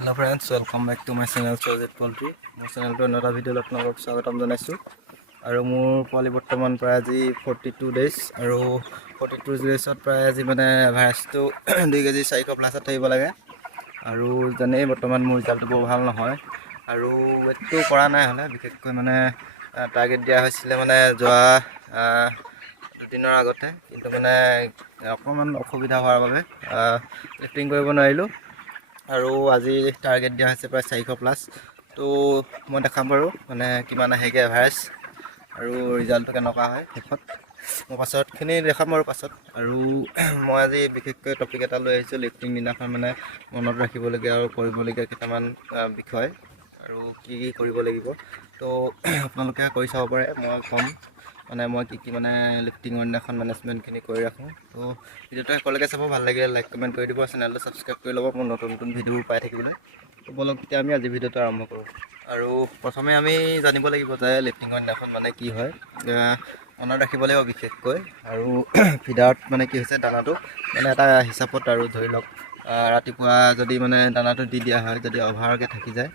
Hello friends, welcome back to my channel Chojit Poultry. My channel to another video আপোনালোকক স্বাগতম জনাইছো আৰু মোৰ পোৱালি বৰ্তমান প্ৰায় আজি 42 ডেজ আৰু 42 ডেজত প্ৰায় আজি মানে এভাৰেজটো 2 কেজি 400 প্লাছত থাকিব লাগে আৰু জানেই বৰ্তমান মোৰ ৰিজাল্টটো বৰ ভাল নহয় আৰু ৱেটটো কৰা নাই হলে বিশেষকৈ মানে টাৰ্গেট দিয়া হৈছিল মানে যোৱা দুদিনৰ আগতে কিন্তু মানে অকমান অসুবিধা হোৱাৰ বাবে লিফটিং কৰিব নোৱাৰিলো আৰু আজি টাৰ্গেট দিয়া হৈছে প্ৰায় 400 প্লাছ তো মই দেখাম বাৰু মানে কিমান আহেগে এভাৰেজ আৰু ৰিজাল্টটো কেনেকুৱা হয় শেষত মই পাছতখিনি দেখাম বাৰু পাছত আৰু মই আজি বিশেষকৈ টপিক এটা লৈ আহিছোঁ লিফটিং দিনাখন মানে মনত ৰাখিবলগীয়া আৰু কৰিবলগীয়া কেইটামান বিষয় আৰু কি কি কৰিব লাগিব তো আপোনালোকে কৰি চাব পাৰে মই ক'ম মানে মই কি মানে লিফটিঙৰ দিনাখন মেনেজমেণ্টখিনি কৰি ৰাখোঁ তো ভিডিঅ'টো শেষলৈকে চাব ভাল লাগে লাইক কমেণ্ট কৰি দিব চেনেলটো ছাবস্ক্ৰাইব কৰি ল'ব মোৰ নতুন নতুন ভিডিঅ'বোৰ পাই থাকিবলৈ তো বলক তেতিয়া আমি আজি ভিডিঅ'টো আৰম্ভ কৰোঁ আৰু প্ৰথমে আমি জানিব লাগিব যে লিফটিঙৰ দিনাখন মানে কি হয় মনত ৰাখিব লাগিব বিশেষকৈ আৰু ফিডাৰত মানে কি হৈছে দানাটো মানে এটা হিচাপত আৰু ধৰি লওক ৰাতিপুৱা যদি মানে দানাটো দি দিয়া হয় যদি অভাৰকৈ থাকি যায়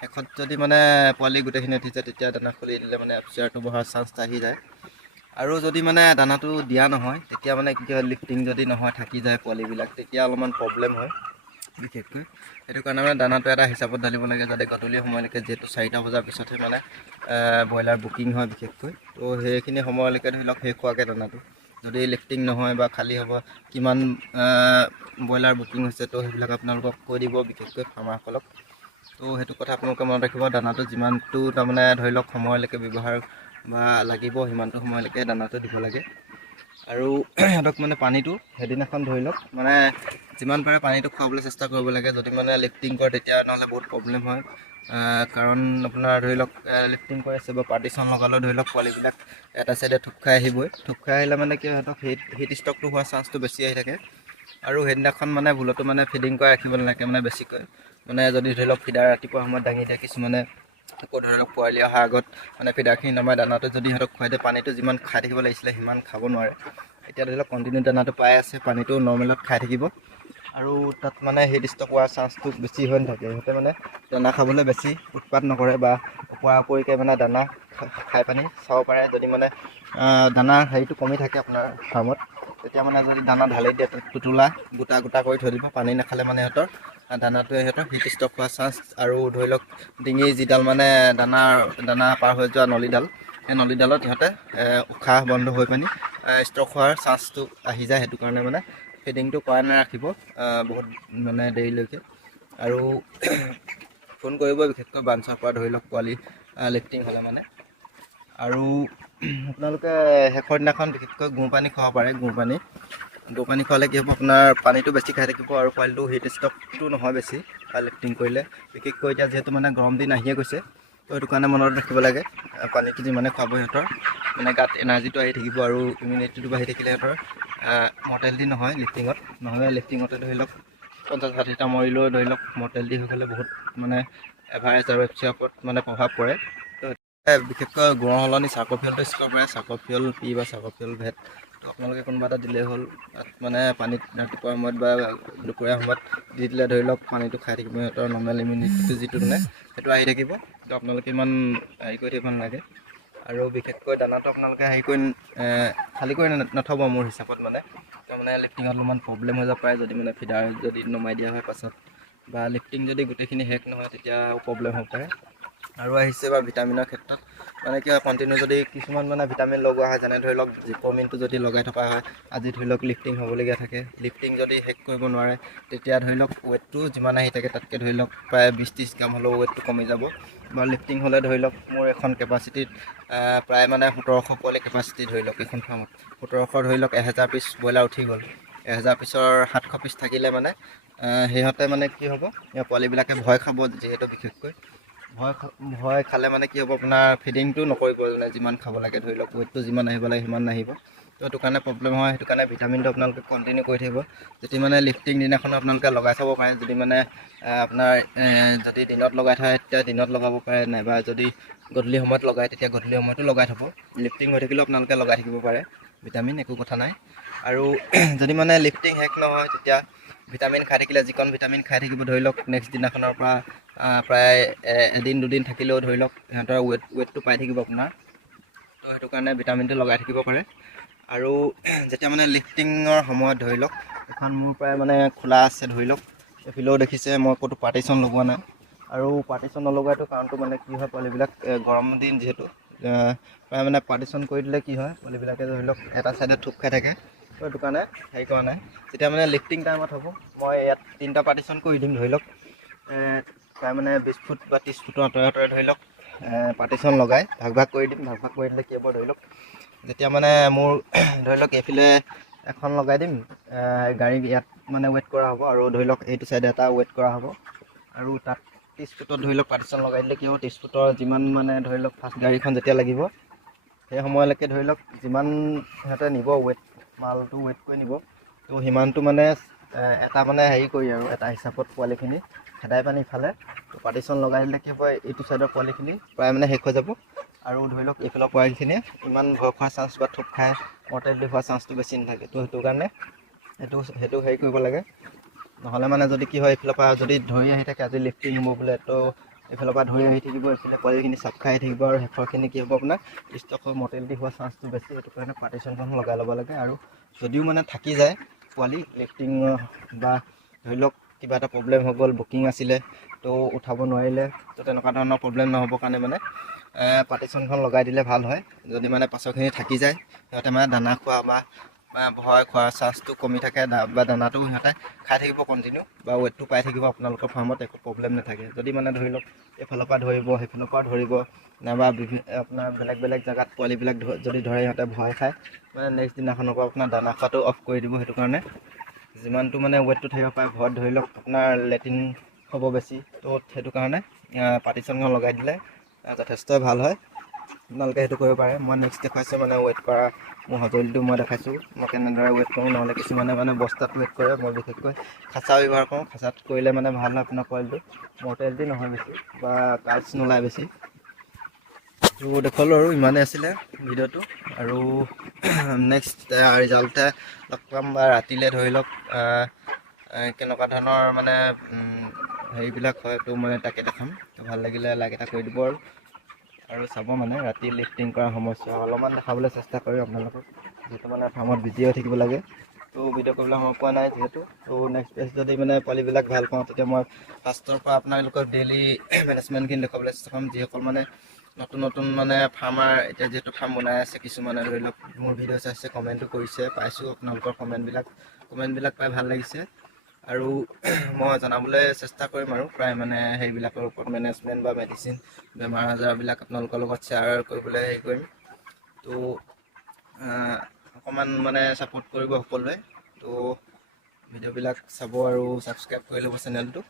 শেষত যদি মানে পোৱালি গোটেইখিনি উঠি যায় তেতিয়া দানা খুলি দিলে মানে এফচিআৰটো বহাৰ চান্স আহি যায় আৰু যদি মানে দানাটো দিয়া নহয় তেতিয়া মানে কি হয় লিফটিং যদি নহয় থাকি যায় পোৱালিবিলাক তেতিয়া অলপমান প্ৰব্লেম হয় বিশেষকৈ সেইটো কাৰণে মানে দানাটো এটা হিচাপত ঢালিব লাগে যাতে গধূলি সময়লৈকে যিহেতু 4টা বজাৰ পিছতহে মানে ব্ৰইলাৰ বুকিং হয় বিশেষকৈ তো সেইখিনি সময়লৈকে ধৰি লওক শেষ হোৱাকৈ দানাটো যদি লিফটিং নহয় বা খালী হ'ব কিমান ব্ৰইলাৰ বুকিং হৈছে তো সেইবিলাক আপোনালোকক কৈ দিব বিশেষকৈ ফাৰ্মাৰসকলক তো সেইটো কথা আপোনালোকে মনত ৰাখিব দানাটো যিমানটো তাৰমানে ধৰি লওক সময়লৈকে ব্যৱহাৰ বা লাগিব সিমানটো সময়লৈকে দানাটো দিব লাগে আৰু সিহঁতক মানে পানীটো সেইদিনাখন ধৰি লওক মানে যিমান পাৰে পানীটো খুৱাবলৈ চেষ্টা কৰিব লাগে যদি মানে লিফটিং কৰে তেতিয়া নহ'লে বহুত প্ৰব্লেম হয় কাৰণ আপোনাৰ ধৰি লওক লিফটিং কৰি আছে বা পাৰ্টিশ্যন লগালেও ধৰি লওক পোৱালিবিলাক এটা চাইডে থুপ খাই আহিবই থুপ খাই আহিলে মানে কি সিহঁতক হিট ষ্টকটো হোৱাৰ চান্সটো বেছি আহি থাকে আৰু সেইদিনাখন মানে ভুলতো মানে ফিডিং কৰি ৰাখিব নালাগে মানে বেছিকৈ মানে যদি ধৰি লওক ফিডাৰ ৰাতিপুৱা সময়ত দাঙি দিয়ে কিছুমানে আকৌ ধৰি লওক পোৱালি অহাৰ আগত মানে ফিডাৰখিনি নমাই দানাটো যদি সিহঁতক খুৱাই দিয়ে পানীটো যিমান খাই থাকিব লাগিছিলে সিমান খাব নোৱাৰে এতিয়া ধৰি লওক কণ্টিনিউ দানাটো পাই আছে পানীটো নৰ্মেলত খাই থাকিব আৰু তাত মানে হিট ষ্টক হোৱাৰ চান্সটো বেছি হৈ নাথাকে সিহঁতে মানে দানা খাবলৈ বেছি উৎপাত নকৰে বা ওপৰা ওপৰিকৈ মানে দানা খাই পানি চাব পাৰে যদি মানে দানাৰ হেৰিটো কমি থাকে আপোনাৰ ফাৰ্মত তেতিয়া মানে যদি দানা ঢালি দিয়ে টোটোলা গোটা গোটা কৰি থৈ দিব পানী নাখালে মানে সিহঁতৰ দানাটোৱে সিহঁতৰ হিট ষ্টক হোৱাৰ চান্স আৰু ধৰি লওক ডিঙি যিডাল মানে দানা পাৰ হৈ যোৱা নলীডাল সেই নলীডালত সিহঁতে উশাহ বন্ধ হৈ পানি ষ্টক হোৱাৰ চান্সটো আহি যায় সেইটো কাৰণে মানে ফিডিংটো কৰাই নাৰাখিব বহুত মানে দেৰিলৈকে আৰু ফোন কৰিব বিশেষকৈ বাঞ্চাৰ পৰা ধৰি লওক পোৱালি লিফটিং হ'লে মানে আৰু আপোনালোকে শেষৰ দিনাখন বিশেষকৈ গুৰ পানী খুৱাব পাৰে গুৰ পানী খোৱালে কি হ'ব আপোনাৰ পানীটো বেছি খাই থাকিব আৰু পোৱালিটো হিট ষ্টকটো নহয় বেছি লিফটিং কৰিলে বিশেষকৈ এতিয়া যিহেতু মানে গৰম দিন আহিয়ে গৈছে তো সেইটো কাৰণে মনত ৰাখিব লাগে পানীটো যিমানে খুৱাব সিহঁতৰ মানে গাত এনাৰ্জিটো আহি থাকিব আৰু ইমিউনিটিটো বাঢ়ি থাকিলে সিহঁতৰ মৰ্টেলিটি নহয় লিফটিঙত নহ'লে লিফটিঙতে ধৰি লওক 50-60টা মৰিলেও ধৰি লওক মৰ্টেলিটি হৈ গ'লে বহুত মানে এভাৰেজ আৰু এফচিআৰ ওপৰত মানে প্ৰভাৱ পৰে তো বিশেষকৈ গুড়ৰ সলনি চাৰ্ক'ফিয়লটো ইউজ কৰিব পাৰে চাৰ্ক'ফিয়ল পি বা চাৰ্ক'ফিয়ল ভেট তো আপোনালোকে কোনোবা এটা দিলেই হ'ল তাত মানে পানীত ৰাতিপুৱাৰ সময়ত বা দুপৰীয়া সময়ত দি দিলে ধৰি লওক পানীটো খাই থাকিব সিহঁতৰ নৰ্মেল ইমিউনিটিটো যিটো মানে সেইটো আহি থাকিব তো আপোনালোকে ইমান হেৰি কৰি থাকিব নালাগে আৰু বিশেষকৈ দানাটো আপোনালোকে হেৰি কৰি খালী কৰি নথ'ব মোৰ হিচাপত মানে তাৰমানে লিফটিঙত অলপমান প্ৰব্লেম হৈ যাব পাৰে যদি মানে ফিডাৰ যদি নমাই দিয়া হয় পাছত বা লিফটিং যদি গোটেইখিনি শেষ নহয় তেতিয়াও প্ৰব্লেম হ'ব পাৰে আৰু আহিছে বা ভিটামিনৰ ক্ষেত্ৰত মানে কি হয় কণ্টিনিউ যদি কিছুমান মানে ভিটামিন লগোৱা হয় যেনে ধৰি লওক জিপমিনটো যদি লগাই থকা হয় আজি ধৰি লওক লিফটিং হ'বলগীয়া থাকে লিফটিং যদি শেষ কৰিব নোৱাৰে তেতিয়া ধৰি লওক ৱেটটো যিমান আহি থাকে তাতকৈ ধৰি লওক প্ৰায় 20-30 গ্ৰাম হ'লেও ৱেটটো কমি যাব বা লিফটিং হ'লে ধৰি লওক মোৰ এখন কেপাচিটিত প্ৰায় মানে 1700 পোৱালি কেপাচিটি ধৰি লওক এখন ফাৰ্মত 1700 ধৰি লওক 1000 পিচ ব্ৰইলাৰ উঠি গ'ল 1000 পিচৰ 700 পিচ থাকিলে মানে সিহঁতে মানে কি হ'ব পোৱালিবিলাকে ভয় খাব যিহেতু বিশেষকৈ ভয় খালে মানে কি হ'ব আপোনাৰ ফিডিংটো নকৰিব মানে যিমান খাব লাগে ধৰি লওক ৱেটটো যিমান আহিব লাগে সিমান নাহিব তো সেইটো কাৰণে প্ৰব্লেম হয় সেইটো কাৰণে ভিটামিনটো আপোনালোকে কণ্টিনিউ কৰি থাকিব যদি মানে লিফটিং দিনাখন আপোনালোকে লগাই থ'ব পাৰে যদি মানে আপোনাৰ যদি দিনত লগাই থয় তেতিয়া দিনত লগাব পাৰে নাইবা যদি গধূলি সময়ত লগায় তেতিয়া গধূলি সময়তো লগাই থ'ব লিফটিং হৈ থাকিলেও আপোনালোকে লগাই থাকিব পাৰে ভিটামিন একো কথা নাই আৰু যদি মানে লিফটিং শেষ নহয় তেতিয়া ভিটামিন খাই থাকিলে যিকণ ভিটামিন খাই থাকিব ধৰি লওক নেক্সট দিনাখনৰ পৰা প্ৰায় এদিন দুদিন থাকিলেও ধৰি লওক সিহঁতৰ ৱেটটো পাই থাকিব আপোনাৰ। তো সেইটো কাৰণে ভিটামিনটো লগাই থাকিব পাৰে। আৰু যেতিয়া মানে লিফটিঙৰ সময়ত ধৰি লওক এখন মোৰ প্ৰায় মানে খোলা আছে ধৰি লওক, এইফালেও দেখিছে মই ক'তো পাৰ্টিশ্যন লগোৱা নাই। আৰু পাৰ্টিশ্যন নলগোৱাটো কাৰণটো মানে কি হয়, পোৱালিবিলাক গৰম দিন যিহেতু প্ৰায় মানে পাৰ্টিশ্যন কৰি দিলে কি হয়, পোৱালিবিলাকে ধৰি লওক এটা ছাইডে থূপ খাই থাকে। তো সেইটো কাৰণে হেৰি কৰা নাই। যেতিয়া মানে লিফটিং টাইমত হ'ব মই ইয়াত 3টা পাৰ্টিশ্যন কৰি দিম ধৰি লওক, প্ৰায় মানে 20 ফুট বা 30 ফুটৰ আঁতৰে ধৰি লওক পাৰ্টিশ্যন লগাই ভাগ ভাগ কৰি দিম। ভাগ ভাগ কৰি দিলে কি হ'ব ধৰি লওক, যেতিয়া মানে মোৰ ধৰি লওক এইফালে এখন লগাই দিম, গাড়ী ইয়াত মানে ৱেইট কৰা হ'ব, আৰু ধৰি লওক এইটো ছাইডে এটা ৱেইট কৰা হ'ব। আৰু তাত 30 ফুটত ধৰি লওক পাৰ্টিশ্যন লগাই দিলে কি হ'ব, 30 ফুটৰ যিমান মানে ধৰি লওক ফাৰ্ষ্ট গাড়ীখন যেতিয়া লাগিব সেই সময়লৈকে ধৰি লওক যিমান সিহঁতে নিব ৱেইট, মালটো ৱেইট কৰি নিব, তো সিমানটো মানে এটা মানে হেৰি কৰি আৰু এটা হিচাপত পোৱালিখিনি খেদাই পানি ইফালে পাৰ্টিশ্যন লগাই দিলে কি হ'ব, এইটো ছাইডৰ পোৱালিখিনি প্ৰায় মানে শেষ হৈ যাব। আৰু ধৰি লওক এইফালৰ পোৱালিখিনিয়ে ইমান ভয় খোৱাৰ চান্স বা থূপ খাই মৰ্টেলিটি হোৱাৰ চান্সটো বেছি নাথাকে। তো সেইটো কাৰণে সেইটো হেৰি কৰিব লাগে। নহ'লে মানে যদি কি হয়, এইফালৰ পৰা যদি ধৰি আহি থাকে আজি লিফটিং হ'ব বোলে, তো এইফালৰ পৰা ধৰি আহি থাকিব, এইফালে পোৱালিখিনি চাপ খাই থাকিব, আৰু শেষৰখিনি কি হ'ব আপোনাৰ ষ্টক হৈ মৰ্টেলিটি হোৱাৰ চান্সটো বেছি। সেইটো কাৰণে পাৰ্টিশ্যনখন লগাই ল'ব লাগে। আৰু যদিও মানে থাকি যায় পোৱালি লিফটিং বা ধৰি লওক কিবা এটা প্ৰব্লেম হৈ গ'ল, বুকিং আছিলে তো উঠাব নোৱাৰিলে, তো তেনেকুৱা ধৰণৰ প্ৰব্লেম নহ'বৰ কাৰণে মানে পাৰ্টিশ্যনখন লগাই দিলে ভাল হয়। যদি মানে পাছৰখিনি থাকি যায়, সিহঁতে মানে দানা খোৱা বা ভয় খোৱাৰ চান্সটো কমি থাকে, বা দানাটো সিহঁতে খাই থাকিব কণ্টিনিউ, বা ৱেটটো পাই থাকিব আপোনালোকৰ ফাৰ্মত, একো প্ৰব্লেম নাথাকে। যদি মানে ধৰি লওক এইফালৰ পৰা ধৰিব সেইফালৰ পৰা ধৰিব, নাইবা আপোনাৰ বেলেগ বেলেগ জেগাত পোৱালিবিলাক যদি ধৰে, সিহঁতে ভয় খায় মানে নেক্সট দিনাখনৰ পৰা আপোনাৰ দানা খোৱাটো অফ কৰি দিব। সেইটো কাৰণে যিমানটো মানে ৱেটটো থাকিব পাৰে, ঘৰত ধৰি লওক আপোনাৰ লেট্ৰিন হ'ব বেছি, তো সেইটো কাৰণে পাৰ্টিশ্যনখন লগাই দিলে যথেষ্টই ভাল হয়। আপোনালোকে সেইটো কৰিব পাৰে। মই নেক্সট দেখুৱাইছোঁ মানে ৱেইট কৰা মোৰ সঁজুলিটো মই দেখাইছোঁ মই কেনেদৰে ৱেইট কৰোঁ। নহ'লে কিছুমানে মানে বস্তাত ৱেইট কৰে, মই বিশেষকৈ খাচা ব্যৱহাৰ কৰোঁ। খাচাত কৰিলে মানে ভাল হয় আপোনাৰ পোৱালিটো, মৰ্টেলিটি নহয় বেছি বা কাৰ্বছ নোলায় বেছি। তো দেখুৱালোঁ আৰু ইমানেই আছিলে ভিডিঅ'টো। আৰু নেক্সট ৰিজাল্টে লগ পাম, বা ৰাতিলৈ ধৰি লওক কেনেকুৱা ধৰণৰ মানে হেৰিবিলাক হয়, তো মই তাকে দেখাম। তো ভাল লাগিলে লাইক এটা কৰি দিব, আৰু চাব মানে ৰাতি লিফটিং কৰা সমস্যা অলপমান দেখাবলৈ চেষ্টা কৰিম আপোনালোকক, যিহেতু মানে ফাৰ্মত বিজি হৈ থাকিব লাগে। তো ভিডিঅ' কৰিবলৈ সময় পোৱা নাই যিহেতু। তো নেক্সট পেজ যদি মানে পোৱালিবিলাক ভাল পাওঁ, তেতিয়া মই ফাৰ্ষ্টৰ পৰা আপোনালোকক ডেইলি মেনেজমেণ্টখিনি দেখুৱাবলৈ চেষ্টা কৰিম। যিসকল মানে নতুন নতুন মানে ফাৰ্মাৰ এতিয়া যিহেতু ফাৰ্ম বনাই আছে, কিছুমানে ধৰি লওক মোৰ ভিডিঅ' চাইছে, কমেণ্টো কৰিছে, পাইছোঁ আপোনালোকৰ কমেণ্টবিলাক পাই ভাল লাগিছে। আৰু মই জনাবলৈ চেষ্টা কৰিম আৰু প্ৰায় মানে সেইবিলাকৰ ওপৰত, মেনেজমেণ্ট বা মেডিচিন, বেমাৰ আজাৰবিলাক আপোনালোকৰ লগত শ্বেয়াৰ কৰিবলৈ হেৰি কৰিম। তো অকণমান মানে ছাপোৰ্ট কৰিব সকলোৱে। তো ভিডিঅ'বিলাক চাব আৰু ছাবস্ক্ৰাইব কৰি ল'ব চেনেলটো।